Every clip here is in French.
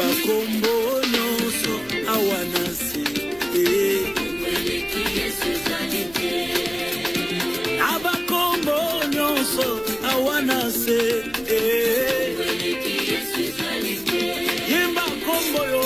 bakombo nyonso awana se abakombo nyonso awana se yemba kombo yo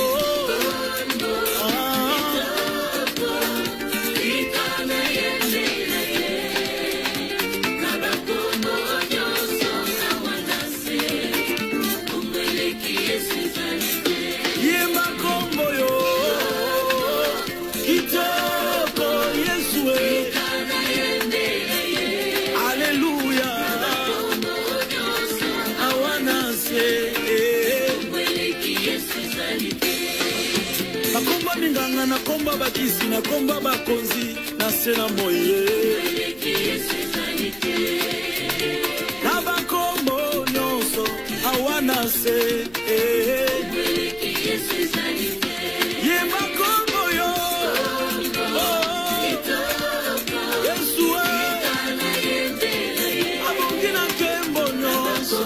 na komba bakisi na komba bakonzi na sena moye na bakombo nyonso awana se ye bakombo yo Yesu abongi na kembo nyonso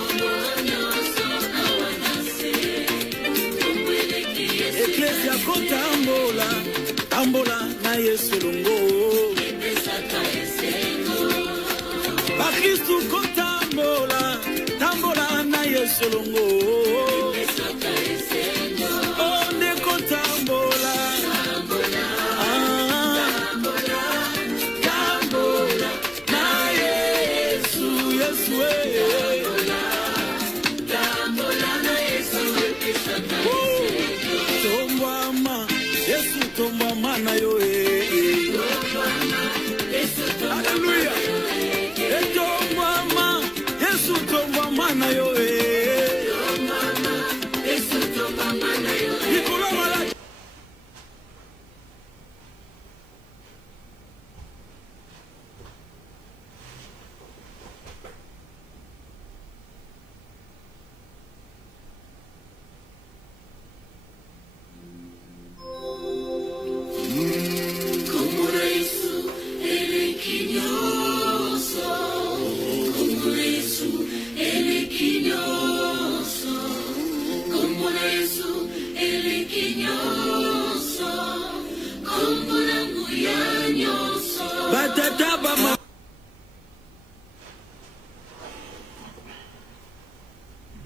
Eklesia kotambola tambola na Yesu longo Bakristu kotambola tambola na Yesu longo Onde kotambola tambola na Yesu Yesu Tomba mana yo Hallelujah Tomba ma Yesu tomba mana yo Yesu tomba mana yo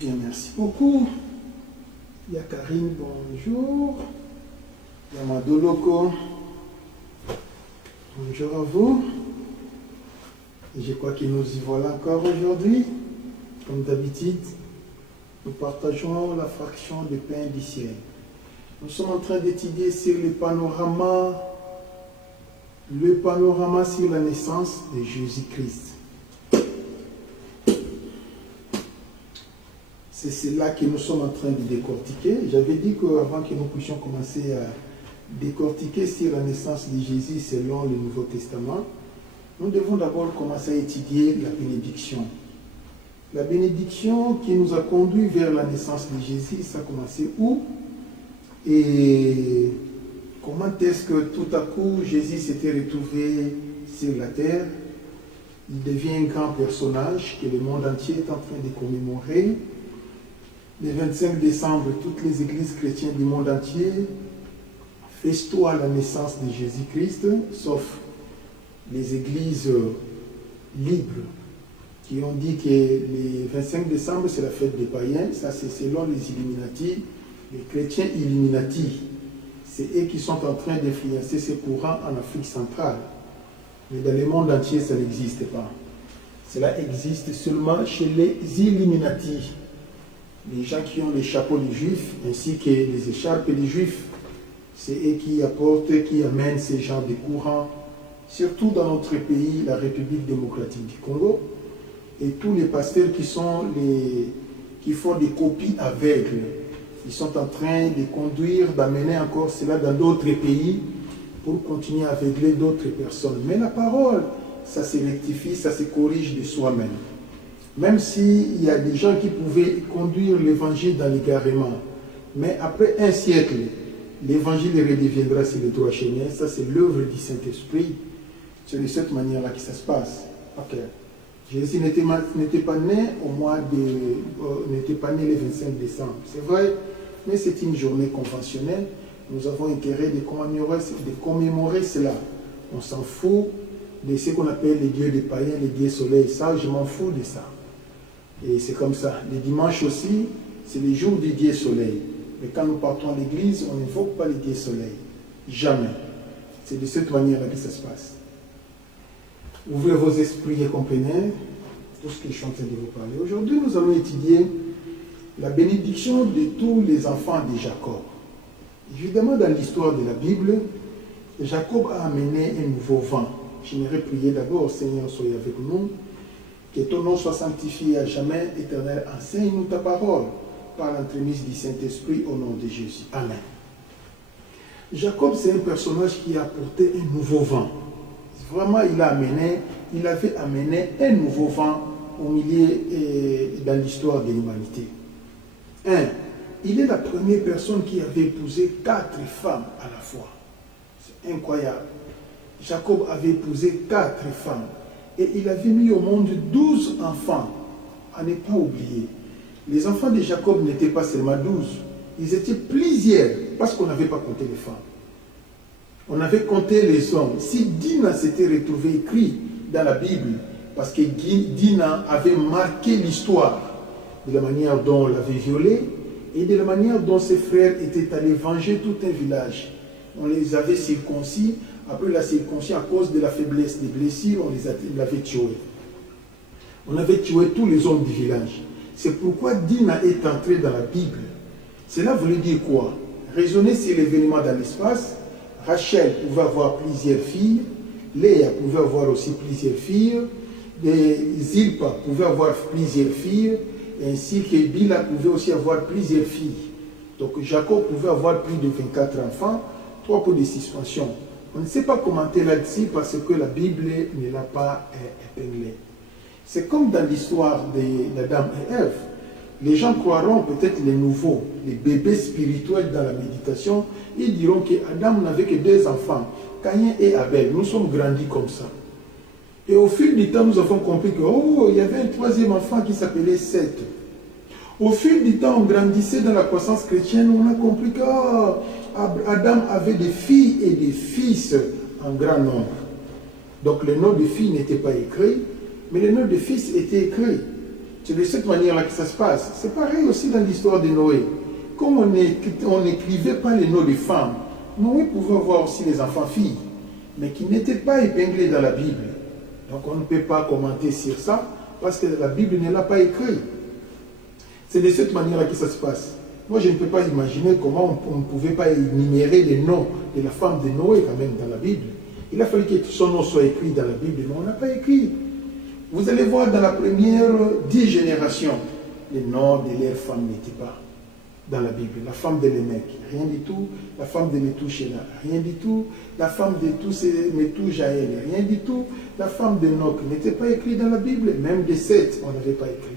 Bien, merci beaucoup. Il y a Karine, bonjour. Il y a Madoloko. Bonjour à vous. Et je crois que nous y voilà encore aujourd'hui. Comme d'habitude, nous partageons la fraction de pain du ciel. Nous sommes en train d'étudier sur le panorama sur la naissance de Jésus-Christ. C'est cela que nous sommes en train de décortiquer. J'avais dit qu'avant que nous puissions commencer à décortiquer sur la naissance de Jésus selon le Nouveau Testament, nous devons d'abord commencer à étudier la bénédiction. La bénédiction qui nous a conduit vers la naissance de Jésus, ça a commencé où? Et comment est-ce que tout à coup Jésus s'était retrouvé sur la terre? Il devient un grand personnage que le monde entier est en train de commémorer. Le 25 décembre, toutes les églises chrétiennes du monde entier festoient la naissance de Jésus-Christ, sauf les églises libres qui ont dit que le 25 décembre, c'est la fête des païens. Ça, c'est selon les Illuminati, les chrétiens Illuminati. C'est eux qui sont en train d'influencer ces courants en Afrique centrale. Mais dans le monde entier, ça n'existe pas. Cela existe seulement chez les Illuminati. Les gens qui ont les chapeaux des juifs, ainsi que les écharpes des juifs, c'est eux qui apportent, qui amènent ces genres de courants, surtout dans notre pays, la République démocratique du Congo, et tous les pasteurs qui font des copies aveugles. Ils sont en train de conduire, d'amener encore cela dans d'autres pays pour continuer à aveugler d'autres personnes. Mais la parole, ça se rectifie, ça se corrige de soi-même. Même s'il y a des gens qui pouvaient conduire l'évangile dans l'égarement, mais après un siècle, l'évangile redeviendra sur les droits chrétiens. Ça, c'est l'œuvre du Saint-Esprit. C'est de cette manière-là que ça se passe. Ok. Jésus n'était pas né n'était pas né le 25 décembre. C'est vrai, mais c'est une journée conventionnelle. Nous avons intérêt de commémorer cela. On s'en fout de ce qu'on appelle les dieux des païens, les dieux soleil. Ça, je m'en fous de ça. Et c'est comme ça. Les dimanches aussi, c'est les jours du dieu soleil. Mais quand nous partons à l'église, on n'invoque pas les dieux soleil. Jamais. C'est de cette manière-là que ça se passe. Ouvrez vos esprits et comprenez tout ce que je suis en train de vous parler. Aujourd'hui, nous allons étudier la bénédiction de tous les enfants de Jacob. Évidemment, dans l'histoire de la Bible, Jacob a amené un nouveau vent. J'aimerais prier d'abord, Seigneur, soyez avec nous. Que ton nom soit sanctifié à jamais, Éternel, enseigne-nous ta parole par l'entremise du Saint-Esprit au nom de Jésus. Amen. Jacob, c'est un personnage qui a apporté un nouveau vent. Vraiment, il avait amené un nouveau vent au milieu et dans l'histoire de l'humanité. Il est la première personne qui avait épousé 4 femmes à la fois. C'est incroyable. Jacob avait épousé 4 femmes et il avait mis au monde 12 enfants. À ne pas oublier. Les enfants de Jacob n'étaient pas seulement 12, ils étaient plusieurs parce qu'on n'avait pas compté les femmes. On avait compté les hommes. Si Dina s'était retrouvé écrit dans la Bible, parce que Dina avait marqué l'histoire de la manière dont on l'avait violée et de la manière dont ses frères étaient allés venger tout un village. On les avait circoncis. Après la circoncision, à cause de la faiblesse des blessures, on l'avait tué. On avait tué tous les hommes du village. C'est pourquoi Dina est entrée dans la Bible. Cela voulait dire quoi? Raisonner sur l'événement dans l'espace. Rachel pouvait avoir plusieurs filles. Léa pouvait avoir aussi plusieurs filles. Zilpa pouvait avoir plusieurs filles. Ainsi que Bila pouvait aussi avoir plusieurs filles. Donc Jacob pouvait avoir plus de 24 enfants. 3 points de suspension. On ne sait pas commenter là-dessus parce que la Bible ne l'a pas épinglé. C'est comme dans l'histoire d'Adam et Ève. Les gens croiront peut-être les nouveaux, les bébés spirituels dans la méditation. Ils diront qu'Adam n'avait que 2 enfants, Caïn et Abel. Nous sommes grandis comme ça. Et au fil du temps, nous avons compris qu'il y avait un 3e enfant qui s'appelait Seth. Au fil du temps, on grandissait dans la croissance chrétienne, on a compris qu'Adam avait des filles et des fils en grand nombre. Donc les noms de filles n'étaient pas écrits, mais les noms de fils étaient écrits. C'est de cette manière-là que ça se passe. C'est pareil aussi dans l'histoire de Noé. Comme on n'écrivait pas les noms des femmes, Noé pouvait avoir aussi les enfants filles, mais qui n'étaient pas épinglés dans la Bible. Donc on ne peut pas commenter sur ça, parce que la Bible ne l'a pas écrit. C'est de cette manière-là que ça se passe. Moi, je ne peux pas imaginer comment on ne pouvait pas énumérer les noms de la femme de Noé quand même dans la Bible. Il a fallu que son nom soit écrit dans la Bible, mais on n'a pas écrit. Vous allez voir dans la première 10 générations, les noms de leurs femmes n'étaient pas dans la Bible. La femme de Lémec, rien du tout. La femme de Métouchéla, rien du tout. La femme de Métoujaël, rien du tout. La femme de Noc n'était pas écrite dans la Bible. Même de Seth, on n'avait pas écrit.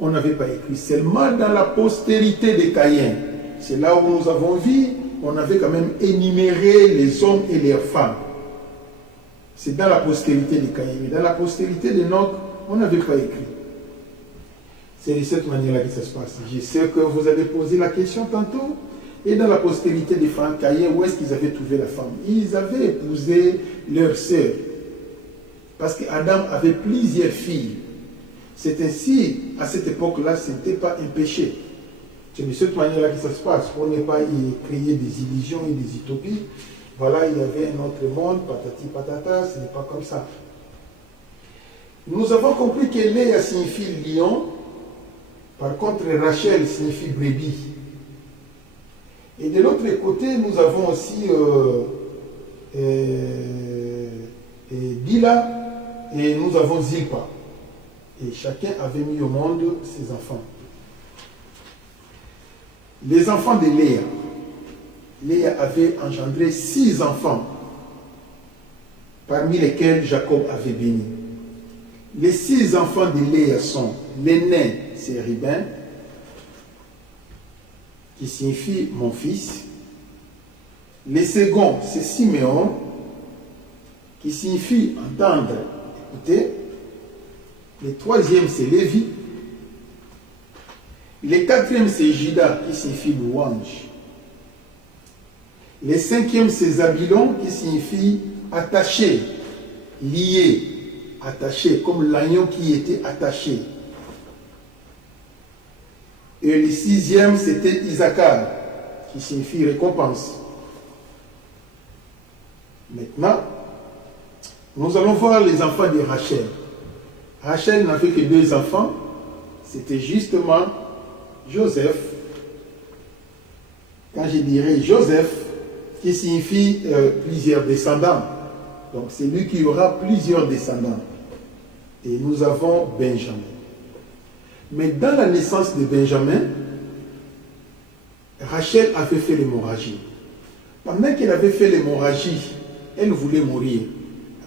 On n'avait pas écrit. Seulement dans la postérité de Caïn. C'est là où nous avons vu, on avait quand même énuméré les hommes et leurs femmes. C'est dans la postérité de Caïn. Mais dans la postérité de Noc, on n'avait pas écrit. C'est de cette manière-là que ça se passe. Je sais que vous avez posé la question tantôt. Et dans la postérité des femmes, Caïn, où est-ce qu'ils avaient trouvé la femme? Ils avaient épousé leur sœur. Parce qu'Adam avait plusieurs filles. C'est ainsi, à cette époque-là, ce n'était pas un péché. C'est de cette manière-là que ça se passe. Pour ne pas y créer des illusions et des utopies. Voilà, il y avait un autre monde, patati patata, ce n'est pas comme ça. Nous avons compris que Léa signifie lion. Par contre, Rachel signifie brebis. Et de l'autre côté, nous avons aussi Bila et nous avons Zilpa. Et chacun avait mis au monde ses enfants. Les enfants de Léa. Léa avait engendré 6 enfants, parmi lesquels Jacob avait béni. Les 6 enfants de Léa sont l'aîné, c'est Ribin, qui signifie mon fils. Le second, c'est Siméon, qui signifie entendre, écouter. Le troisième, c'est Lévi. Le quatrième, c'est Juda, qui signifie louange. Le cinquième, c'est Zabilon, qui signifie attaché, lié, attaché, comme l'agneau qui était attaché. Et le sixième, c'était Issachar, qui signifie récompense. Maintenant, nous allons voir les enfants de Rachel. Rachel n'avait que 2 enfants. C'était justement Joseph. Quand je dirais Joseph, qui signifie plusieurs descendants. Donc c'est lui qui aura plusieurs descendants. Et nous avons Benjamin. Mais dans la naissance de Benjamin, Rachel avait fait l'hémorragie. Pendant qu'elle avait fait l'hémorragie, elle voulait mourir.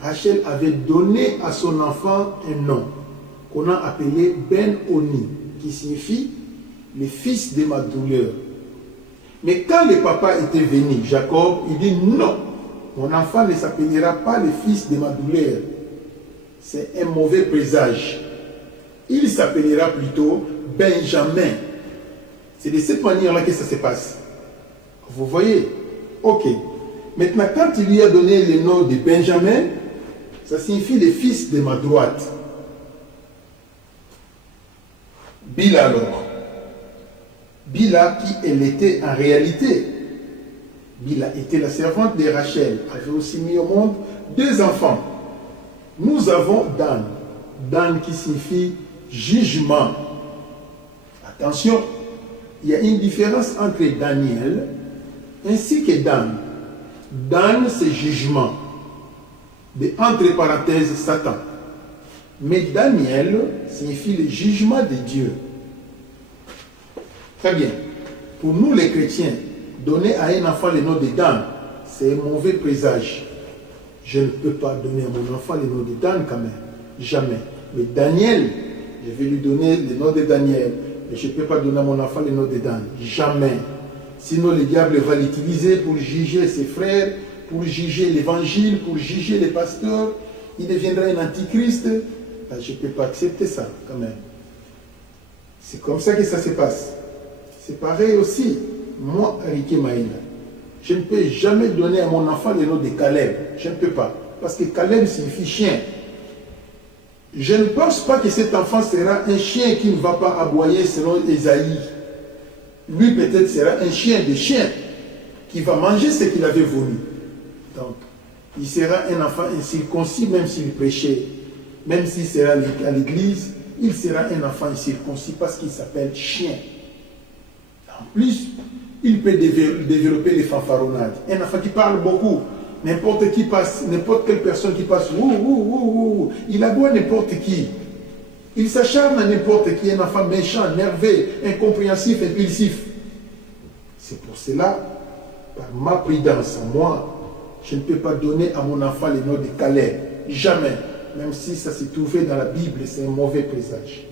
Rachel avait donné à son enfant un nom qu'on a appelé Ben-Oni, qui signifie le fils de ma douleur. Mais quand le papa était venu, Jacob, il dit non, mon enfant ne s'appellera pas le fils de ma douleur. C'est un mauvais présage. Il s'appellera plutôt Benjamin. C'est de cette manière-là que ça se passe. Vous voyez? Ok. Maintenant, quand il lui a donné le nom de Benjamin, ça signifie le fils de ma droite. Bila alors. Bila, qui elle était en réalité. Bila était la servante de Rachel, avait aussi mis au monde 2 enfants. Nous avons Dan. Dan qui signifie jugement. Attention, il y a une différence entre Daniel ainsi que Dan. Dan, c'est jugement. Entre parenthèses, Satan. Mais Daniel signifie le jugement de Dieu. Très bien. Pour nous les chrétiens, donner à un enfant le nom de Dan, c'est un mauvais présage. Je ne peux pas donner à mon enfant le nom de Dan quand même. Jamais. Mais Daniel, je vais lui donner le nom de Daniel. Mais je ne peux pas donner à mon enfant le nom de Dan. Jamais. Sinon le diable va l'utiliser pour juger ses frères, pour juger l'évangile, pour juger les pasteurs. Il deviendra un antichrist. Ben, je ne peux pas accepter ça quand même. C'est comme ça que ça se passe. C'est pareil aussi. Moi, Ricky Maïla, je ne peux jamais donner à mon enfant le nom de Caleb. Je ne peux pas. Parce que Caleb signifie chien. Je ne pense pas que cet enfant sera un chien qui ne va pas aboyer selon Ésaïe. Lui peut-être sera un chien de chien qui va manger ce qu'il avait voulu. Donc, il sera un enfant incirconcis même s'il prêchait. Même s'il sera à l'église, il sera un enfant incirconcis parce qu'il s'appelle chien. En plus, il peut développer les fanfaronnades. Un enfant qui parle beaucoup, n'importe qui passe, n'importe quelle personne qui passe, il aboie n'importe qui. Il s'acharne à n'importe qui, un enfant méchant, nerveux, incompréhensif, impulsif. C'est pour cela, par ma prudence, moi, je ne peux pas donner à mon enfant le nom de Caleb. Jamais. Même si ça s'est trouvé dans la Bible, c'est un mauvais présage.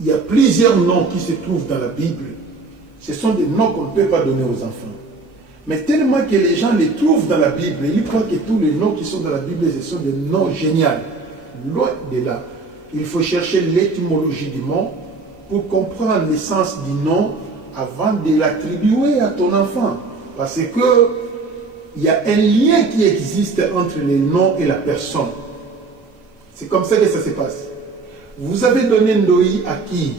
Il y a plusieurs noms qui se trouvent dans la Bible. Ce sont des noms qu'on ne peut pas donner aux enfants. Mais tellement que les gens les trouvent dans la Bible, ils croient que tous les noms qui sont dans la Bible, ce sont des noms géniaux. Loin de là. Il faut chercher l'étymologie du mot pour comprendre l'essence du nom avant de l'attribuer à ton enfant. Parce que il y a un lien qui existe entre le nom et la personne. C'est comme ça que ça se passe. Vous avez donné Ndoi à qui?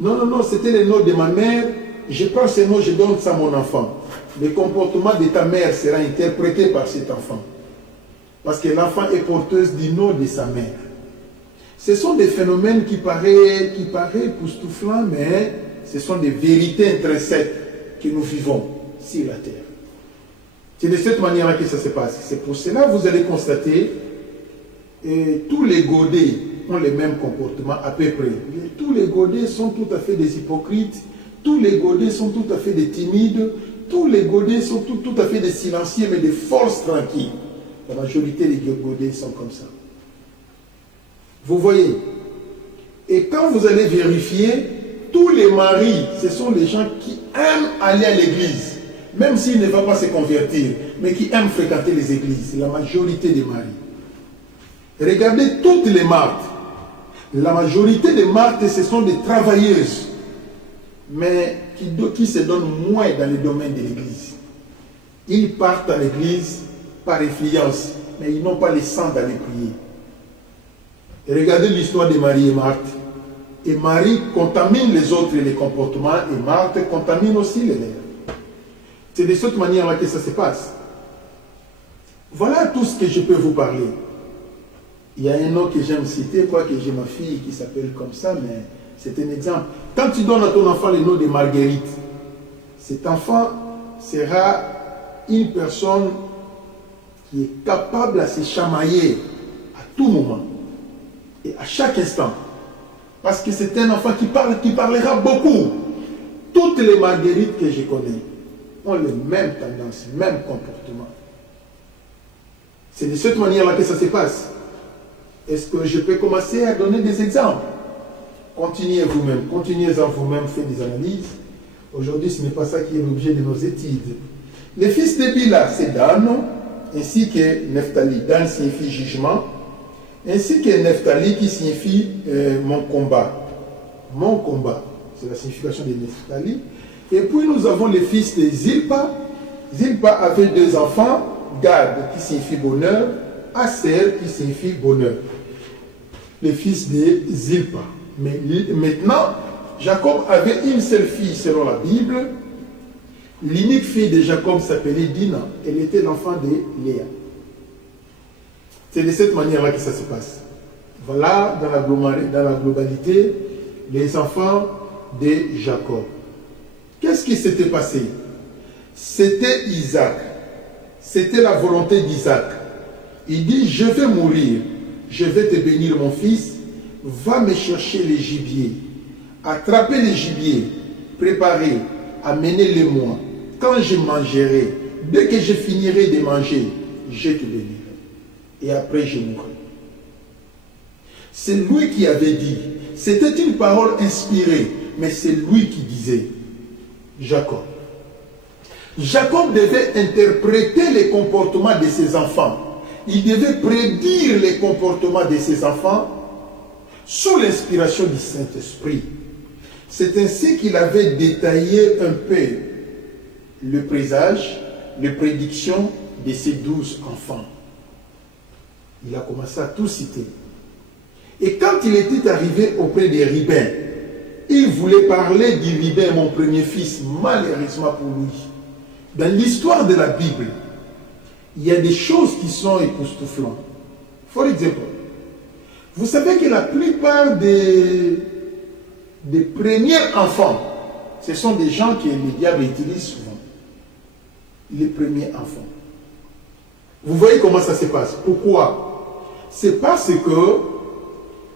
Non, c'était le nom de ma mère. Je prends ce nom, je donne ça à mon enfant. Le comportement de ta mère sera interprété par cet enfant. Parce que l'enfant est porteuse du nom de sa mère. Ce sont des phénomènes qui paraissent époustouflants, mais ce sont des vérités intrinsèques que nous vivons sur la terre. C'est de cette manière que ça se passe. C'est pour cela que vous allez constater que tous les godets ont le même comportement à peu près. Tous les godets sont tout à fait des hypocrites. Tous les godets sont tout à fait des timides. Tous les godets sont tout à fait des silencieux, mais des forces tranquilles. La majorité des godets sont comme ça. Vous voyez? Et quand vous allez vérifier, tous les maris, ce sont les gens qui aiment aller à l'église, même s'ils ne vont pas se convertir, mais qui aiment fréquenter les églises. La majorité des maris. Regardez toutes les martes. La majorité des martes, ce sont des travailleuses. mais qui se donnent moins dans le domaine de l'Église. Ils partent à l'Église par influence, mais ils n'ont pas le sang d'aller prier. Et regardez l'histoire de Marie et Marthe. Et Marie contamine les autres et les comportements, et Marthe contamine aussi les leurs. C'est de cette manière-là que ça se passe. Voilà tout ce que je peux vous parler. Il y a un nom que j'aime citer, quoique j'ai ma fille qui s'appelle comme ça, mais c'est un exemple. Quand tu donnes à ton enfant le nom de Marguerite, cet enfant sera une personne qui est capable à se chamailler à tout moment et à chaque instant. Parce que c'est un enfant qui parlera beaucoup. Toutes les Marguerites que je connais ont les mêmes tendances, les mêmes comportements. C'est de cette manière-là que ça se passe. Est-ce que je peux commencer à donner des exemples? Continuez vous-même, continuez en vous-même, faites des analyses. Aujourd'hui, ce n'est pas ça qui est l'objet de nos études. Les fils de Bila, c'est Dan, ainsi que Nephtali. Dan signifie jugement, ainsi que Nephtali qui signifie mon combat. Mon combat, c'est la signification de Nephtali. Et puis nous avons les fils de Zilpa. Zilpa avait deux enfants, Gad qui signifie bonheur, Aser qui signifie bonheur. Les fils de Zilpa. Mais maintenant, Jacob avait une seule fille selon la Bible. L'unique fille de Jacob s'appelait Dina. Elle était l'enfant de Léa. C'est de cette manière-là que ça se passe. Voilà, dans la globalité, les enfants de Jacob. Qu'est-ce qui s'était passé? C'était Isaac. C'était la volonté d'Isaac. Il dit, je vais mourir, je vais te bénir mon fils, va me chercher les gibiers, attrapez les gibiers, préparez, amenez-les-moi. Quand je mangerai, dès que je finirai de manger, je te bénirai. Et après je mourrai. C'est lui qui avait dit. C'était une parole inspirée, mais c'est lui qui disait. Jacob. Jacob devait interpréter les comportements de ses enfants. Il devait prédire les comportements de ses enfants sous l'inspiration du Saint-Esprit. C'est ainsi qu'il avait détaillé un peu le présage, les prédictions de ses 12 enfants. Il a commencé à tout citer. Et quand il était arrivé auprès des Ribins, il voulait parler du Ribin, mon premier fils, malheureusement pour lui. Dans l'histoire de la Bible, il y a des choses qui sont époustouflantes. For example, vous savez que la plupart des premiers enfants, ce sont des gens que le diable utilise souvent. Les premiers enfants. Vous voyez comment ça se passe. Pourquoi? C'est parce que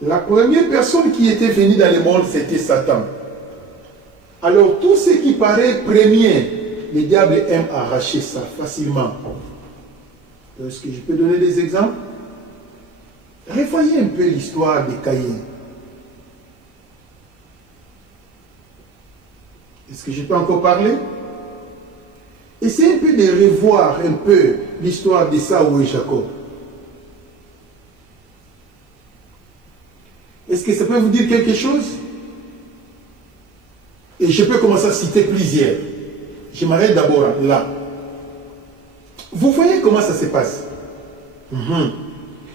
la première personne qui était venue dans le monde, c'était Satan. Alors, tout ce qui paraît premier, le diable aime arracher ça facilement. Est-ce que je peux donner des exemples? Revoyez un peu l'histoire de Caïn. Est-ce que je peux encore parler? Essayez un peu de revoir un peu l'histoire de Saül et Jacob. Est-ce que ça peut vous dire quelque chose? Et je peux commencer à citer plusieurs. Je m'arrête d'abord là. Vous voyez comment ça se passe?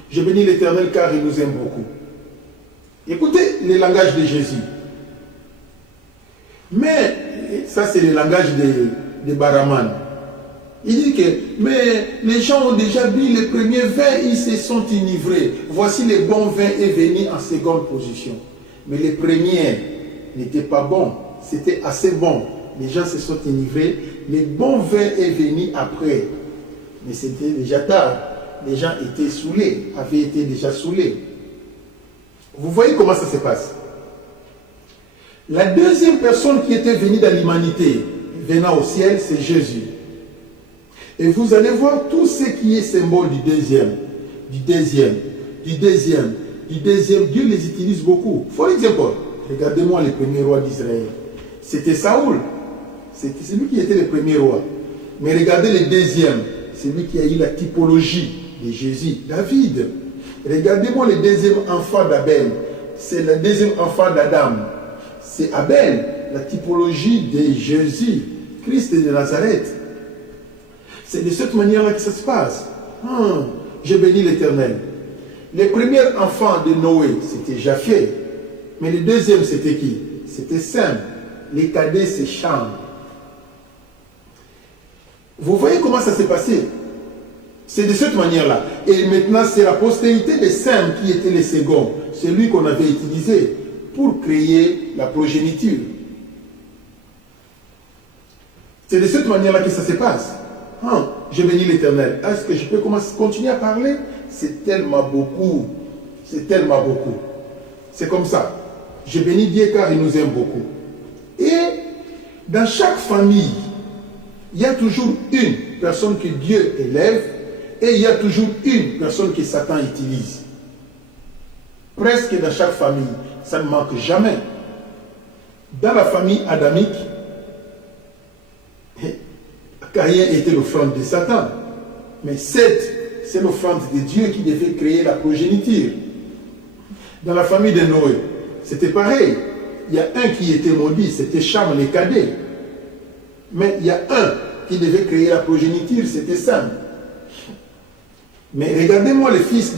Je bénis l'Éternel car il nous aime beaucoup. Écoutez le langage de Jésus. Mais, ça c'est le langage de Baraman. Il dit que, mais les gens ont déjà bu les premiers vins, ils se sont enivrés. Voici le bon vin est venu en seconde position. Mais les premiers n'étaient pas bons, c'était assez bon. Les gens se sont enivrés. Le bon vin est venu après. Mais c'était déjà tard. Les gens étaient saoulés, avaient été déjà saoulés. Vous voyez comment ça se passe? La deuxième personne qui était venue dans l'humanité, venant au ciel, c'est Jésus. Et vous allez voir tout ce qui est symbole du deuxième. Dieu les utilise beaucoup. For example, regardez-moi les premiers rois d'Israël. C'était Saül. C'était celui qui était le premier roi. Mais regardez le deuxième. C'est lui qui a eu la typologie de Jésus. David. Regardez-moi le deuxième enfant d'Abel. C'est le deuxième enfant d'Adam. C'est Abel. la typologie de Jésus, Christ de Nazareth. C'est de cette manière-là que ça se passe. Je bénis l'Éternel. Les premiers enfants de Noé, c'était Japheth. Mais le deuxième, c'était qui? C'était Sem. Les cadets, c'est Cham. Vous voyez comment ça s'est passé? C'est de cette manière-là. Et maintenant, c'est la postérité de Sem qui était le second. C'est lui qu'on avait utilisé pour créer la progéniture. C'est de cette manière-là que ça se passe. Je bénis l'Éternel. Est-ce que je peux continuer à parler? C'est tellement beaucoup. C'est tellement beaucoup. C'est comme ça. Je bénis Dieu car il nous aime beaucoup. Et dans chaque famille, il y a toujours une personne que Dieu élève et il y a toujours une personne que Satan utilise. Presque dans chaque famille, ça ne manque jamais. Dans la famille adamique, Caïn était l'offrande de Satan. Mais Seth, c'est l'offrande de Dieu qui devait créer la progéniture. Dans la famille de Noé, c'était pareil. Il y a un qui était maudit, c'était Cham, les cadets. Mais il y a un qui devait créer la progéniture, c'était Sam. Mais regardez-moi le fils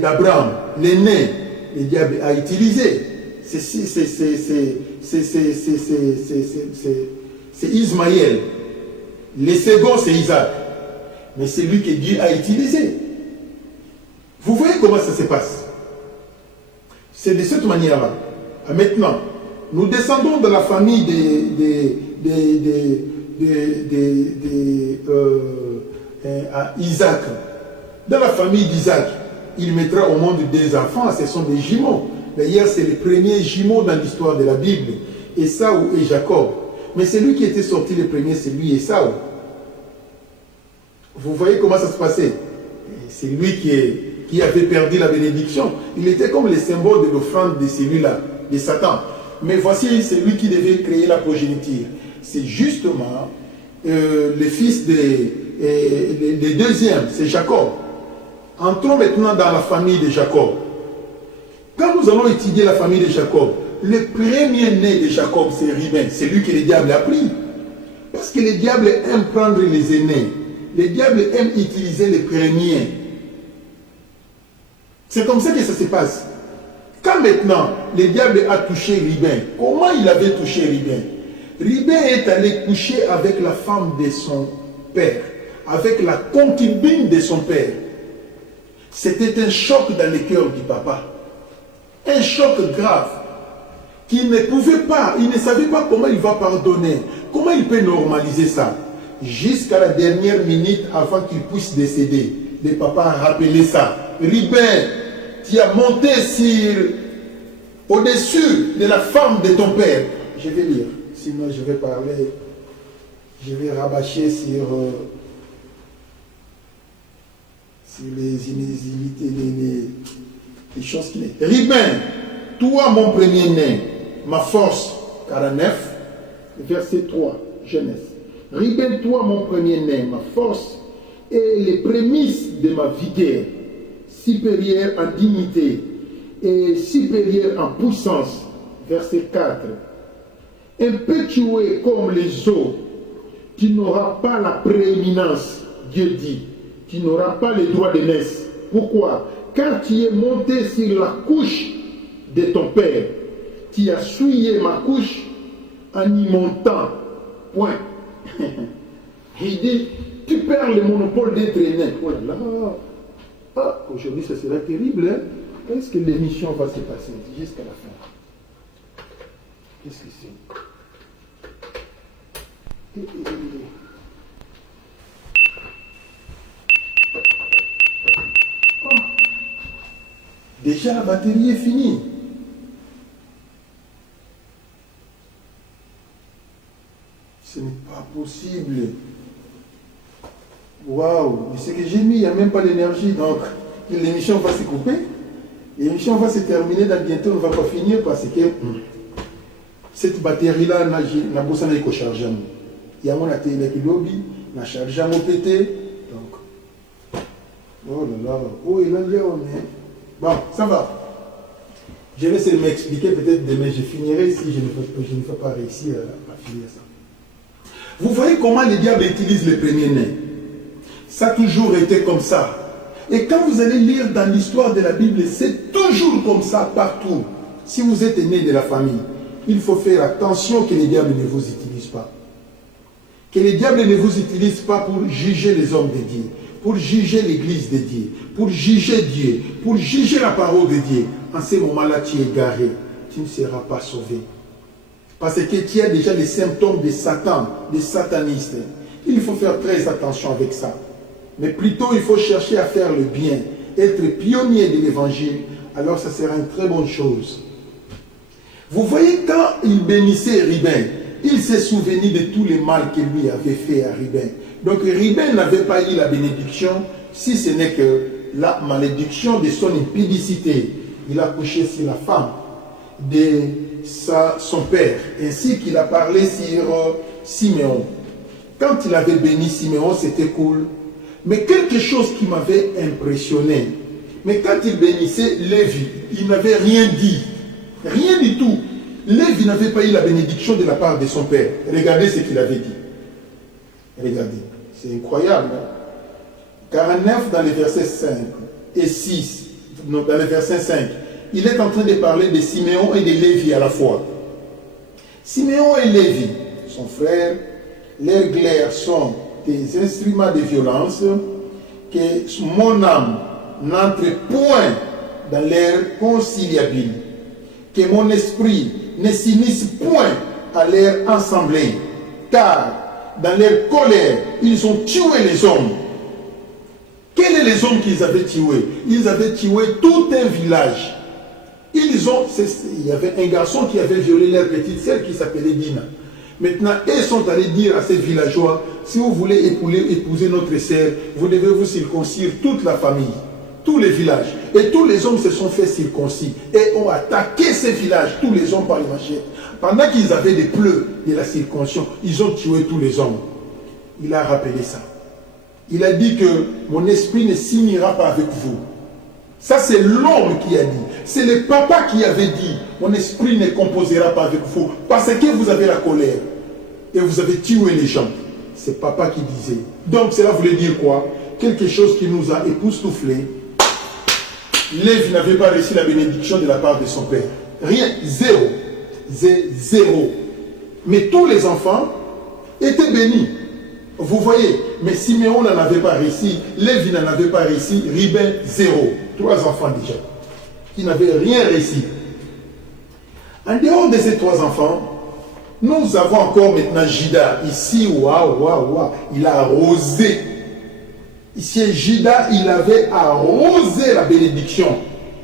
d'Abraham, l'aîné, le diable a utilisé. C'est Ismaël. Le second, c'est Isaac. Mais c'est lui que Dieu a utilisé. Vous voyez comment ça se passe? C'est de cette manière-là. Maintenant, nous descendons de la famille Isaac. Dans la famille d'Isaac, il mettra au monde des enfants, ce sont des jumeaux. D'ailleurs, c'est les premiers jumeaux dans l'histoire de la Bible, Ésaü et Jacob. Mais celui qui était sorti le premier, c'est lui, Ésaü. Vous voyez comment ça se passait? C'est lui qui avait perdu la bénédiction. Il était comme le symbole de l'offrande de celui-là, de Satan. Mais voici, c'est lui qui devait créer la progéniture. C'est justement le fils le deuxième, c'est Jacob. Entrons maintenant dans la famille de Jacob. Quand nous allons étudier la famille de Jacob, le premier-né de Jacob, c'est Ruben. C'est lui que le diable a pris. Parce que le diable aime prendre les aînés. Le diable aime utiliser les premiers. C'est comme ça que ça se passe. Quand maintenant, le diable a touché Ruben, comment il avait touché Ruben? Ruben est allé coucher avec la femme de son père, avec la concubine de son père. C'était un choc dans le cœur du papa. Un choc grave. Qu'il ne pouvait pas, il ne savait pas comment il va pardonner. Comment il peut normaliser ça? Jusqu'à la dernière minute avant qu'il puisse décéder. Le papa a rappelé ça. Ruben, tu as monté au-dessus de la femme de ton père. Je vais lire, sinon je vais parler, je vais rabâcher sur les inégalités, les choses qui n'est. Ruben, toi mon premier-né, ma force, 49, verset 3, Genèse. Ruben, toi mon premier-né, ma force et les prémices de ma vigueur, supérieure en dignité et supérieure en puissance. Verset 4. Impétueux comme les eaux, tu n'auras pas la prééminence, Dieu dit. Tu n'auras pas le droit d'aînesse. Pourquoi? Car tu es monté sur la couche de ton père. Tu as souillé ma couche en y montant. Point. Il dit, tu perds le monopole d'être aîné. Oh là là. Ah, aujourd'hui, ça sera terrible. Hein? Qu'est-ce que l'émission va se passer jusqu'à la fin? Qu'est-ce que c'est? Oh. Déjà, la batterie est finie. Ce n'est pas possible. Waouh, mais ce que j'ai mis, il n'y a même pas l'énergie, donc l'émission va se couper. L'émission va se terminer, dans bientôt on ne va pas finir parce que cette batterie-là, n'a pas besoin de charger. Il y a mon atelier qui lobby, n'a chargé mon pété. Donc, oh là là, oh il a dit, bon, ça va. Je vais essayer de m'expliquer, peut-être demain je finirai si je ne fais pas réussir à finir ça. Vous voyez comment le diable utilise les premiers-nés. Ça a toujours été comme ça. Et quand vous allez lire dans l'histoire de la Bible, c'est toujours comme ça partout. Si vous êtes né de la famille, il faut faire attention que le diable ne vous utilise pas. Que le diable ne vous utilise pas pour juger les hommes de Dieu, pour juger l'église de Dieu, pour juger Dieu, pour juger la parole de Dieu. En ce moment-là, tu es garé. Tu ne seras pas sauvé. Parce que tu as déjà les symptômes de Satan, des satanistes. Il faut faire très attention avec ça. Mais plutôt, il faut chercher à faire le bien, être pionnier de l'évangile. Alors, ça sera une très bonne chose. Vous voyez, quand il bénissait Ribin, il s'est souvenu de tous les mal que lui avait fait à Ribin. Donc, Ribin n'avait pas eu la bénédiction, si ce n'est que la malédiction de son impudicité. Il a couché sur la femme de son père, ainsi qu'il a parlé sur Siméon. Quand il avait béni Siméon, c'était cool. Mais quelque chose qui m'avait impressionné, mais quand il bénissait Lévi, il n'avait rien dit. Rien du tout. Lévi n'avait pas eu la bénédiction de la part de son père. Regardez ce qu'il avait dit. Regardez. C'est incroyable. Hein? 49 dans les versets 5 et 6, dans le verset 5, il est en train de parler de Siméon et de Lévi à la fois. Siméon et Lévi, son frère, leurs glaires sont des instruments de violence, que mon âme n'entre point dans leur conciliabilité, que mon esprit ne s'unisse point à leur assemblée, car dans leur colère, ils ont tué les hommes. Quels sont les hommes qu'ils avaient tués? Ils avaient tué tout un village. Il y avait un garçon qui avait violé leur petite sœur qui s'appelait Dina. Maintenant, ils sont allés dire à ces villageois, si vous voulez épouser notre sœur, vous devez vous circoncire toute la famille, tous les villages. Et tous les hommes se sont fait circoncis et ont attaqué ces villages, tous les hommes par les machettes. Pendant qu'ils avaient des pleurs de la circoncision, ils ont tué tous les hommes. Il a rappelé ça. Il a dit que mon esprit ne s'unira pas avec vous. Ça, c'est l'homme qui a dit. C'est le papa qui avait dit, mon esprit ne composera pas avec vous parce que vous avez la colère et vous avez tué les gens. C'est papa qui disait. Donc, cela voulait dire quoi? Quelque chose qui nous a époustouflés. Lévi n'avait pas reçu la bénédiction de la part de son père. Rien, zéro. Zéro. Mais tous les enfants étaient bénis. Vous voyez, mais Siméon n'en avait pas réussi, Lévi n'en avait pas réussi, Ribin, zéro. 3 enfants déjà, qui n'avaient rien réussi. En dehors de ces 3 enfants, nous avons encore maintenant Juda. Ici, waouh, il a arrosé. Ici, Juda, il avait arrosé la bénédiction.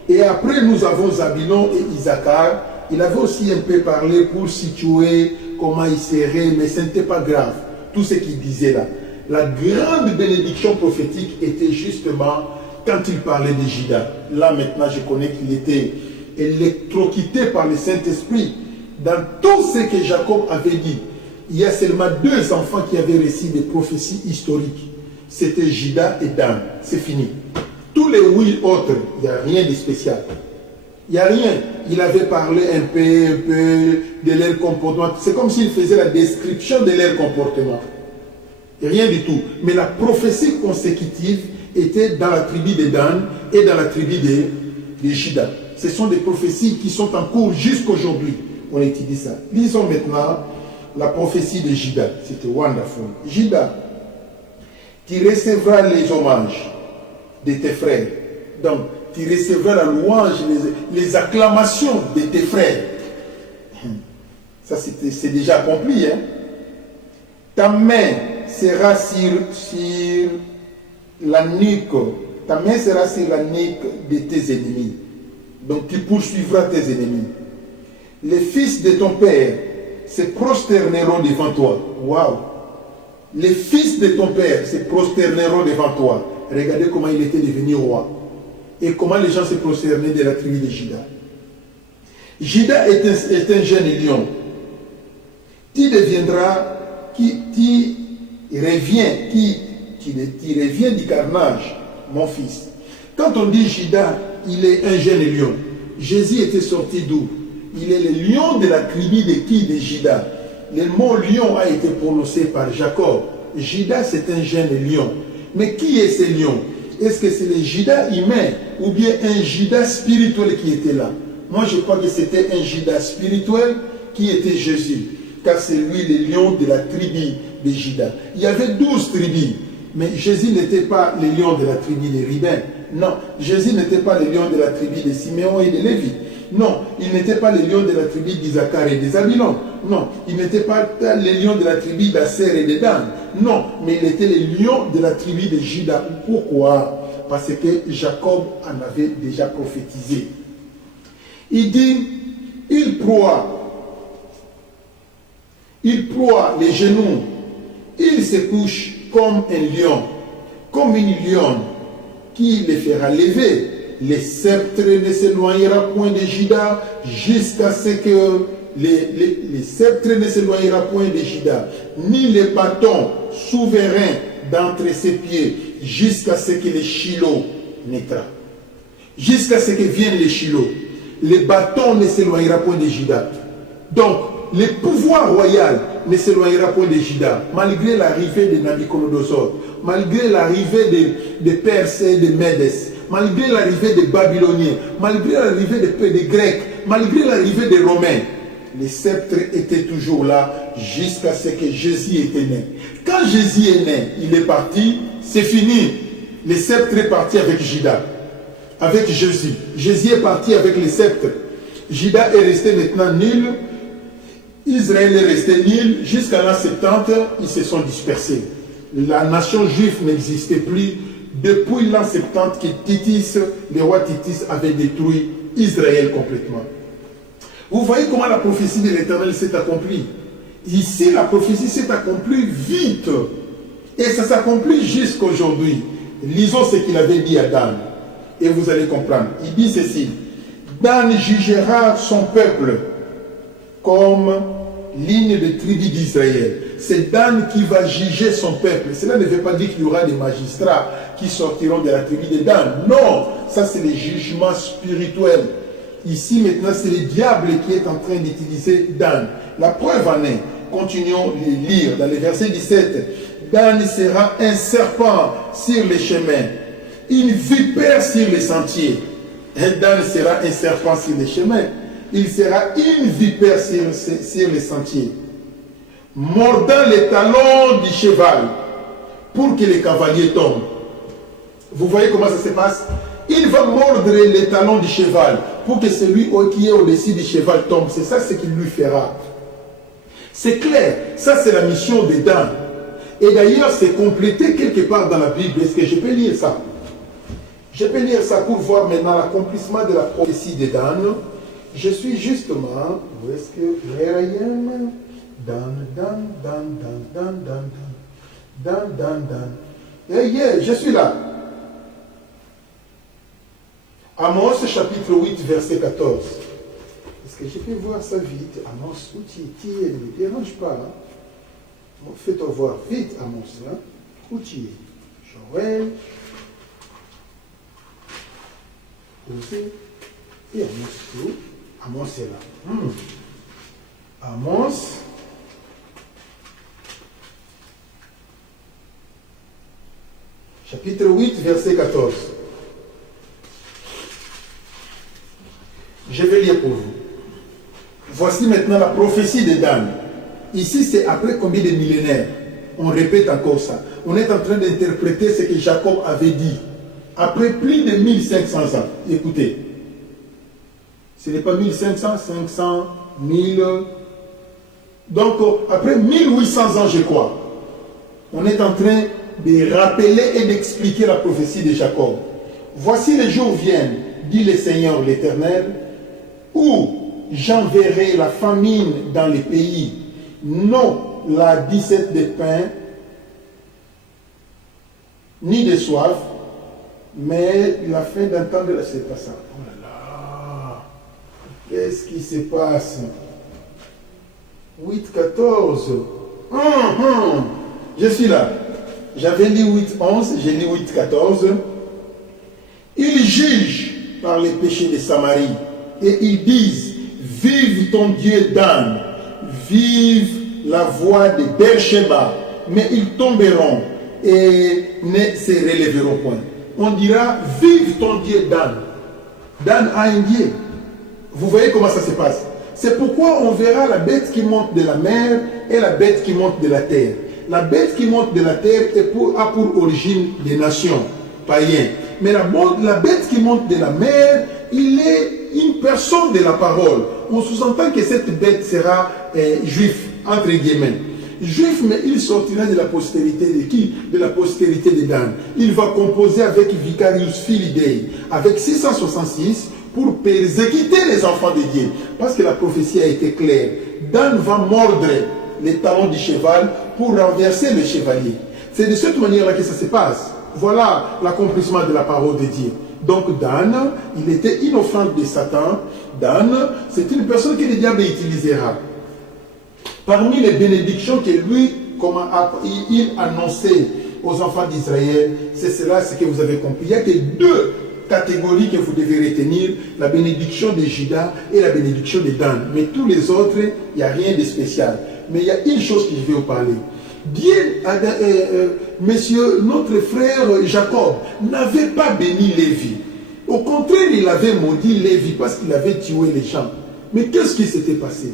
Et après, nous avons Zabulon et Issachar. Il avait aussi un peu parlé pour situer comment il serait, mais ce n'était pas grave. Tout ce qu'il disait là. La grande bénédiction prophétique était justement quand il parlait de Juda. Là maintenant je connais qu'il était électrocuté par le Saint-Esprit. Dans tout ce que Jacob avait dit, il y a seulement 2 enfants qui avaient reçu des prophéties historiques. C'était Juda et Dan. C'est fini. Tous les 8 autres, il n'y a rien de spécial. Il n'y a rien. Il avait parlé un peu de leur comportement. C'est comme s'il faisait la description de leur comportement. Rien du tout. Mais la prophétie consécutive était dans la tribu de Dan et dans la tribu de Juda. Ce sont des prophéties qui sont en cours jusqu'aujourd'hui. On étudie ça. Lisons maintenant la prophétie de Juda. C'était wonderful. Juda, tu recevras les hommages de tes frères. Donc, tu recevras la louange, les acclamations de tes frères. Ça, c'est déjà accompli. Hein? Ta main sera sur la nuque. Ta main sera sur la nuque de tes ennemis. Donc, tu poursuivras tes ennemis. Les fils de ton père se prosterneront devant toi. Waouh! Les fils de ton père se prosterneront devant toi. Regardez comment il était devenu roi. Et comment les gens se prosternaient de la tribu de Juda. Juda est un jeune lion. Tu deviendras, tu reviens du carnage, mon fils. Quand on dit Juda, il est un jeune lion. Jésus était sorti d'où? Il est le lion de la tribu de qui? De Juda. Le mot lion a été prononcé par Jacob. Juda, c'est un jeune lion. Mais qui est ce lion? Est-ce que c'est le Juda humain ou bien un Juda spirituel qui était là? Moi, je crois que c'était un Juda spirituel qui était Jésus. Car c'est lui le lion de la tribu de Juda. Il y avait 12 tribus. Mais Jésus n'était pas le lion de la tribu de Ruben. Non, Jésus n'était pas le lion de la tribu de Siméon et de Lévi. Non, il n'était pas le lion de la tribu d'Isaacar et de Zabulon. Non, il n'était pas le lion de la tribu d'Asser et de Dan. Non, mais il était le lion de la tribu de Juda. Pourquoi? Parce que Jacob en avait déjà prophétisé. Il dit, il ploie les genoux, il se couche comme un lion, comme une lionne, qui les fera lever. Les sceptres ne s'éloignera point de Juda jusqu'à ce que les sceptres ne s'éloignera point de Juda, ni les bâtons souverains d'entre ses pieds, jusqu'à ce que les Shiloh naîtra. Jusqu'à ce que viennent les Shiloh. Les bâtons ne s'éloignera point de Juda. Donc, le pouvoir royal ne s'éloignera point de Juda, malgré l'arrivée de Nabucodonosor, malgré l'arrivée des Perses et des Médes, malgré l'arrivée des Babyloniens, malgré l'arrivée des Grecs, malgré l'arrivée des Romains. Les sceptres étaient toujours là jusqu'à ce que Jésus était né. Quand Jésus est né, il est parti, c'est fini. Les sceptres est parti avec Juda, avec Jésus. Jésus est parti avec les sceptres. Juda est resté maintenant nul. Israël est resté nul. Jusqu'à l'an 70, ils se sont dispersés. La nation juive n'existait plus depuis l'an 70 que Titus, le roi Titus, avait détruit Israël complètement. Vous voyez comment la prophétie de l'Éternel s'est accomplie. Ici, la prophétie s'est accomplie vite. Et ça s'accomplit jusqu'aujourd'hui. Lisons ce qu'il avait dit à Dan. Et vous allez comprendre. Il dit ceci. Dan jugera son peuple comme ligne de tribu d'Israël. C'est Dan qui va juger son peuple. Cela ne veut pas dire qu'il y aura des magistrats qui sortiront de la tribu de Dan. Non, ça c'est le jugement spirituel. Ici maintenant c'est le diable qui est en train d'utiliser Dan. La preuve en est, continuons de lire dans le verset 17. Dan sera un serpent sur les chemins, une vipère sur les sentiers. Et Dan sera un serpent sur les chemins. Il sera une vipère sur les sentiers, mordant les talons du cheval pour que les cavaliers tombent. Vous voyez comment ça se passe? Il va mordre les talons du cheval pour que celui qui est au-dessus du cheval tombe. C'est ça ce qu'il lui fera. C'est clair. Ça, c'est la mission de Dan. Et d'ailleurs, c'est complété quelque part dans la Bible. Est-ce que je peux lire ça? Je peux lire ça pour voir maintenant l'accomplissement de la prophétie de Dan. Je suis justement, où est-ce que je suis là. Amos chapitre 8 verset 14. Est-ce que je peux voir ça vite? Amos, où tu es? Ne me dérange pas. Hein? Fais-toi voir vite, Amos. Hein? Où tu es? Joël. Osée. Et Amos tout. Amos est là. Amos. Chapitre 8, verset 14. Je vais lire pour vous. Voici maintenant la prophétie de Dan. Ici, c'est après combien de millénaires? On répète encore ça. On est en train d'interpréter ce que Jacob avait dit. Après plus de 1500 ans. Écoutez. Ce n'est pas 1500, 500, 1000. Donc, après 1800 ans, je crois, on est en train de rappeler et d'expliquer la prophétie de Jacob. Voici les jours viennent, dit le Seigneur l'Éternel, où j'enverrai la famine dans les pays, non la disette de pain, ni de soif, mais la fin d'entendre, c'est pas ça. Oh là là, qu'est-ce qui se passe? 8, 14. Je suis là. J'avais lu 8, 11, j'ai lu 8, 14. Il juge par les péchés de Samarie et ils disent, vive ton Dieu Dan, vive la voix de Beersheba, mais ils tomberont et ne se relèveront point. On dira, vive ton Dieu Dan. Dan a un Dieu. Vous voyez comment ça se passe. C'est pourquoi on verra la bête qui monte de la mer et la bête qui monte de la terre. La bête qui monte de la terre a pour origine des nations païennes. Mais la bête qui monte de la mer, il est une personne de la parole. On sous-entend que cette bête sera juif, entre guillemets. Juif, mais il sortira de la postérité de qui? De la postérité de Dan. Il va composer avec Vicarius Filidei, avec 666, pour persécuter les enfants de Dieu. Parce que la prophétie a été claire. Dan va mordre les talons du cheval pour renverser le chevalier. C'est de cette manière-là que ça se passe. Voilà l'accomplissement de la parole de Dieu. Donc Dan, il était une offrande de Satan. Dan, c'est une personne que le diable utilisera. Parmi les bénédictions que lui, il annonçait aux enfants d'Israël, c'est cela ce que vous avez compris. Il n'y a que deux catégories que vous devez retenir, la bénédiction de Juda et la bénédiction de Dan. Mais tous les autres, il n'y a rien de spécial. Mais il y a une chose que je vais vous parler. Dieu, monsieur, notre frère Jacob n'avait pas béni Lévi. Au contraire, il avait maudit Lévi parce qu'il avait tué les gens. Mais qu'est-ce qui s'était passé?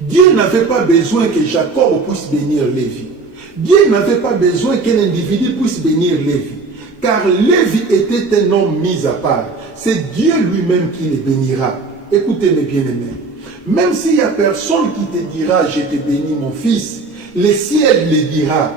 Dieu n'avait pas besoin que Jacob puisse bénir Lévi. Dieu n'avait pas besoin qu'un individu puisse bénir Lévi. Car Lévi était un homme mis à part. C'est Dieu lui-même qui le bénira. Écoutez mes bien-aimés. Même s'il n'y a personne qui te dira « Je te bénis mon fils », le ciel le dira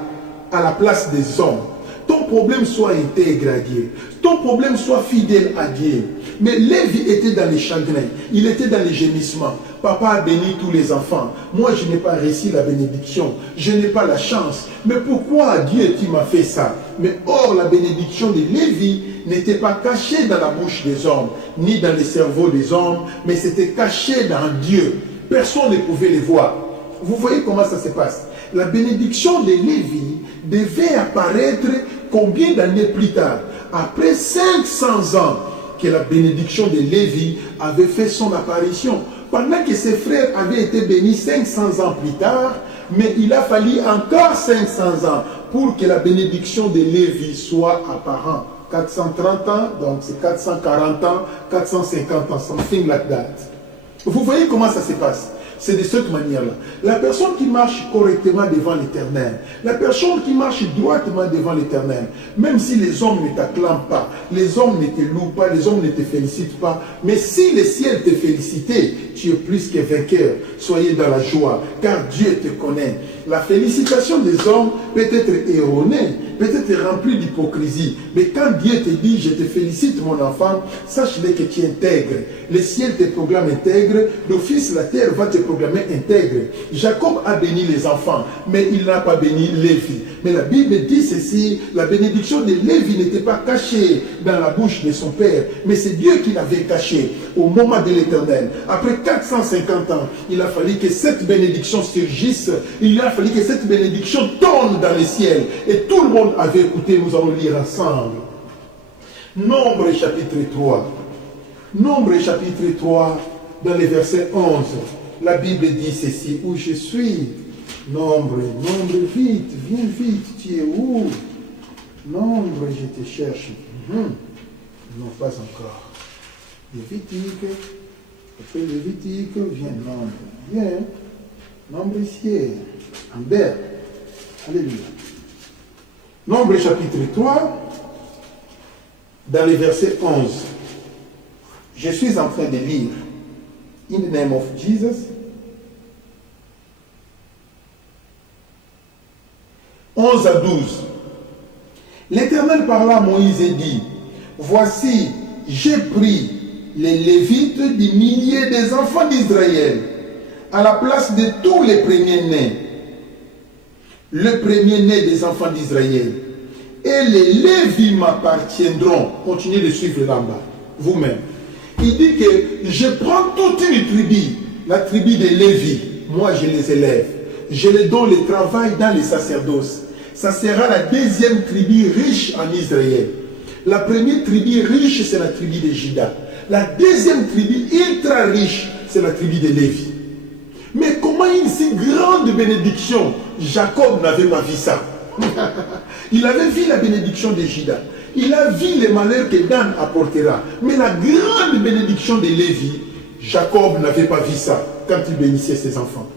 à la place des hommes. Ton problème soit intègre à Dieu. Ton problème soit fidèle à Dieu. Mais Lévi était dans les chagrins. Il était dans les gémissements. Papa a béni tous les enfants. Moi, je n'ai pas réussi la bénédiction. Je n'ai pas la chance. Mais pourquoi Dieu tu m'as fait ça? Mais or, la bénédiction de Lévi n'était pas cachée dans la bouche des hommes, ni dans les cerveaux des hommes, mais c'était caché dans Dieu. Personne ne pouvait les voir. Vous voyez comment ça se passe? La bénédiction de Lévi devait apparaître combien d'années plus tard? Après 500 ans que la bénédiction de Lévi avait fait son apparition. Pendant que ses frères avaient été bénis 500 ans plus tard, mais il a fallu encore 500 ans pour que la bénédiction de Lévi soit apparente. 430 ans, donc c'est 440 ans, 450 ans, something like that. Vous voyez comment ça se passe? C'est de cette manière-là. La personne qui marche correctement devant l'Éternel, la personne qui marche droitement devant l'Éternel, même si les hommes ne t'acclament pas, les hommes ne te louent pas, les hommes ne te félicitent pas, mais si le ciel te félicitait, tu es plus que vainqueur. Soyez dans la joie, car Dieu te connaît. La félicitation des hommes peut être erronée, peut être remplie d'hypocrisie. Mais quand Dieu te dit, je te félicite mon enfant, sache-le que tu es intègre. Le ciel te proclame intègre, l'office la terre va te proclamer intègre. Jacob a béni les enfants, mais il n'a pas béni Lévi. Mais la Bible dit ceci, la bénédiction de Lévi n'était pas cachée dans la bouche de son père, mais c'est Dieu qui l'avait cachée au moment de l'Éternel. Après 450 ans, il a fallu que cette bénédiction surgisse, il a fallu que cette bénédiction tombe dans le ciel. Et tout le monde avait écouté, nous allons lire ensemble. Nombre chapitre 3. Nombre chapitre 3, dans le verset 11. La Bible dit ceci, où je suis. Nombre, vite, viens vite, tu es où? Nombre, je te cherche. Non, pas encore. Lévitique, après Lévitique, viens nombre. Viens, nombre ici. Amber. Alléluia. Nombre chapitre 3, dans le verset 11. Je suis en train de lire. In the name of Jesus. 11 à 12. L'Éternel parla à Moïse et dit, voici, j'ai pris les Lévites des milliers des enfants d'Israël à la place de tous les premiers-nés. Le premier-né des enfants d'Israël. Et les Lévites m'appartiendront. Continuez de suivre là-bas, vous-même. Il dit que je prends toute une tribu, la tribu des Lévites. Moi, je les élève. Je les donne le travail dans les sacerdoces. Ça sera la deuxième tribu riche en Israël. La première tribu riche, c'est la tribu de Juda. La deuxième tribu ultra riche, c'est la tribu de Lévi. Mais comment une si grande bénédiction, Jacob n'avait pas vu ça. Il avait vu la bénédiction de Juda. Il a vu les malheurs que Dan apportera. Mais la grande bénédiction de Lévi, Jacob n'avait pas vu ça quand il bénissait ses enfants.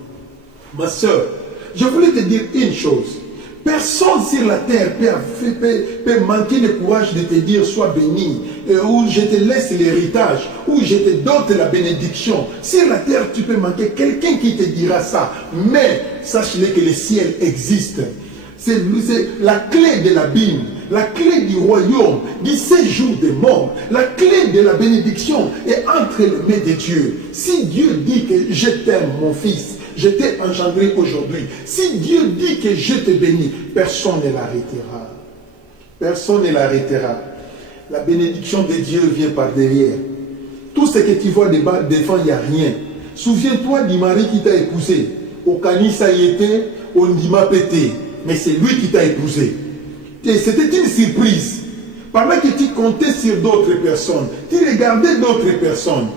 Ma soeur, je voulais te dire une chose. Personne sur la terre peut manquer le courage de te dire sois béni, ou je te laisse l'héritage, ou je te donne la bénédiction. Sur la terre, tu peux manquer quelqu'un qui te dira ça. Mais sache-le que le ciel existe. C'est la clé de l'abîme, la clé du royaume, du séjour des morts, la clé de la bénédiction est entre les mains de Dieu. Si Dieu dit que je t'aime, mon fils, je t'ai engendré aujourd'hui, si Dieu dit que je te bénis, personne ne l'arrêtera. Personne ne l'arrêtera. La bénédiction de Dieu vient par derrière. Tout ce que tu vois devant, il n'y a rien. Souviens-toi du mari qui t'a épousé. Au Kanisa y était, au Ndima pété. Mais c'est lui qui t'a épousé. C'était une surprise. Pendant que tu comptais sur d'autres personnes, tu regardais d'autres personnes.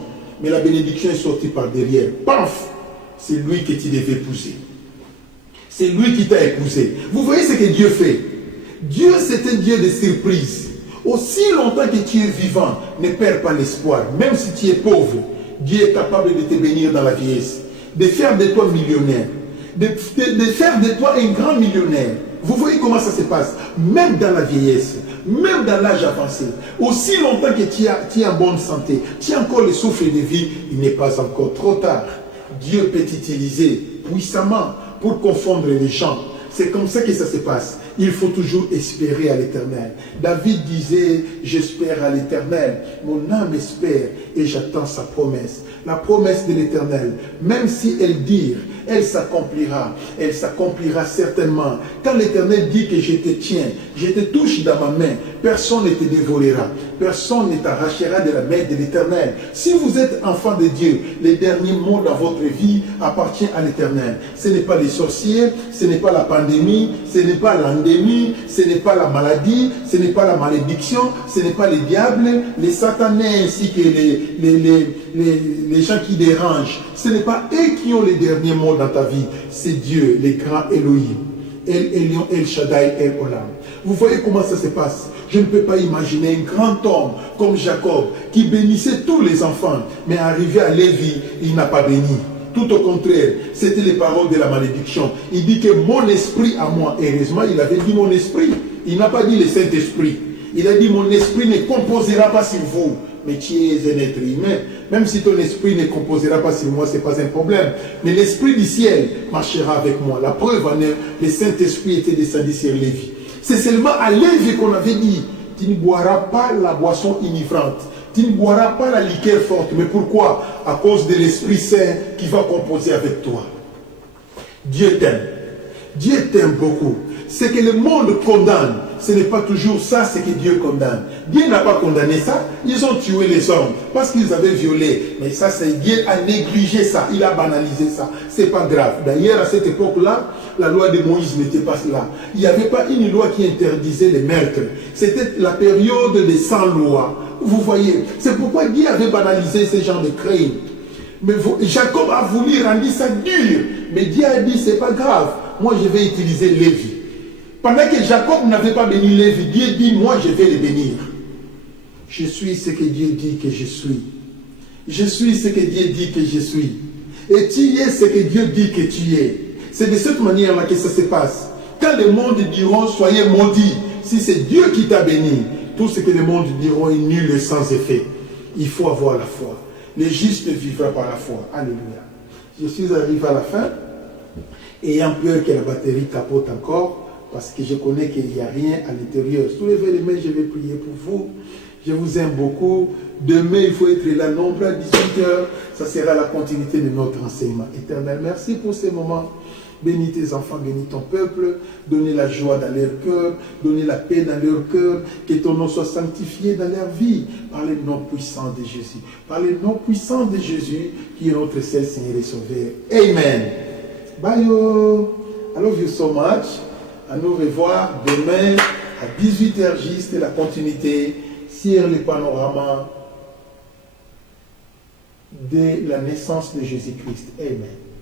Mais la bénédiction est sortie par derrière. Paf! C'est lui que tu devais épouser. C'est lui qui t'a épousé. Vous voyez ce que Dieu fait. Dieu, c'est un Dieu de surprise. Aussi longtemps que tu es vivant, ne perds pas l'espoir. Même si tu es pauvre, Dieu est capable de te bénir dans la vieillesse. De faire de toi millionnaire. De faire de toi un grand millionnaire. Vous voyez comment ça se passe. Même dans la vieillesse, même dans l'âge avancé. Aussi longtemps que tu es en bonne santé, tu as encore le souffle de vie, il n'est pas encore trop tard. Dieu peut t'utiliser puissamment pour confondre les gens. C'est comme ça que ça se passe. Il faut toujours espérer à l'Éternel. David disait, j'espère à l'Éternel. Mon âme espère et j'attends sa promesse. La promesse de l'Éternel, même si elle dure, elle s'accomplira. Elle s'accomplira certainement. Quand l'Éternel dit que je te tiens, je te touche dans ma main, personne ne te dévorera. Personne ne t'arrachera de la main de l'Éternel. Si vous êtes enfant de Dieu, les derniers mots dans votre vie appartiennent à l'Éternel. Ce n'est pas les sorciers, ce n'est pas la pandémie, ce n'est pas l'endémie, ce n'est pas la maladie, ce n'est pas la malédiction, ce n'est pas les diables, les satanés ainsi que les gens qui dérangent. Ce n'est pas eux qui ont les derniers mots dans ta vie. C'est Dieu, les grands Elohim. El Elyon, El Shaddai, El Olam. Vous voyez comment ça se passe. Je ne peux pas imaginer un grand homme comme Jacob qui bénissait tous les enfants, mais arrivé à Lévi, il n'a pas béni. Tout au contraire, c'était les paroles de la malédiction. Il dit que mon esprit à moi, heureusement, il avait dit mon esprit. Il n'a pas dit le Saint-Esprit. Il a dit mon esprit ne composera pas sur vous. Mais tu es un être humain. Même si ton esprit ne composera pas sur moi, ce n'est pas un problème. Mais l'esprit du ciel marchera avec moi. La preuve en est, le Saint-Esprit était descendu sur Lévi. C'est seulement à Lévi qu'on avait dit, tu ne boiras pas la boisson enivrante. Tu ne boiras pas la liqueur forte. Mais pourquoi? À cause de l'Esprit Saint qui va composer avec toi. Dieu t'aime. Dieu t'aime beaucoup. Ce que le monde condamne, ce n'est pas toujours ça, ce que Dieu condamne. Dieu n'a pas condamné ça. Ils ont tué les hommes parce qu'ils avaient violé. Mais ça, c'est Dieu a négligé ça. Il a banalisé ça. C'est pas grave. D'ailleurs, à cette époque-là, la loi de Moïse n'était pas là. Il n'y avait pas une loi qui interdisait les meurtres. C'était la période des 100 lois. Vous voyez, c'est pourquoi Dieu avait banalisé ce genre de crimes. Mais Jacob a voulu rendre ça dur. Mais Dieu a dit, c'est pas grave. Moi, je vais utiliser Lévi. Pendant que Jacob n'avait pas béni Lévi, Dieu dit, moi, je vais le bénir. Je suis ce que Dieu dit que je suis. Je suis ce que Dieu dit que je suis. Et tu es ce que Dieu dit que tu es. C'est de cette manière-là que ça se passe. Quand le monde diront, soyez maudits, si c'est Dieu qui t'a béni, tout ce que le monde diront est nul et sans effet. Il faut avoir la foi. Le juste vivra par la foi. Alléluia. Je suis arrivé à la fin, ayant peur que la batterie capote encore, parce que je connais qu'il n'y a rien à l'intérieur. Soulevez les mains, je vais prier pour vous. Je vous aime beaucoup. Demain, il faut être là, nombre à 18h. Ça sera la continuité de notre enseignement. Éternel, merci pour ces moments. Bénis tes enfants, bénis ton peuple. Donnez la joie dans leur cœur. Donnez la paix dans leur cœur. Que ton nom soit sanctifié dans leur vie. Par le nom puissant de Jésus. Par le nom puissant de Jésus, qui est notre seul Seigneur et Sauveur. Amen. Bye. I love you so much. À nous revoir demain à 18h juste, la continuité sur le panorama de la naissance de Jésus-Christ. Amen.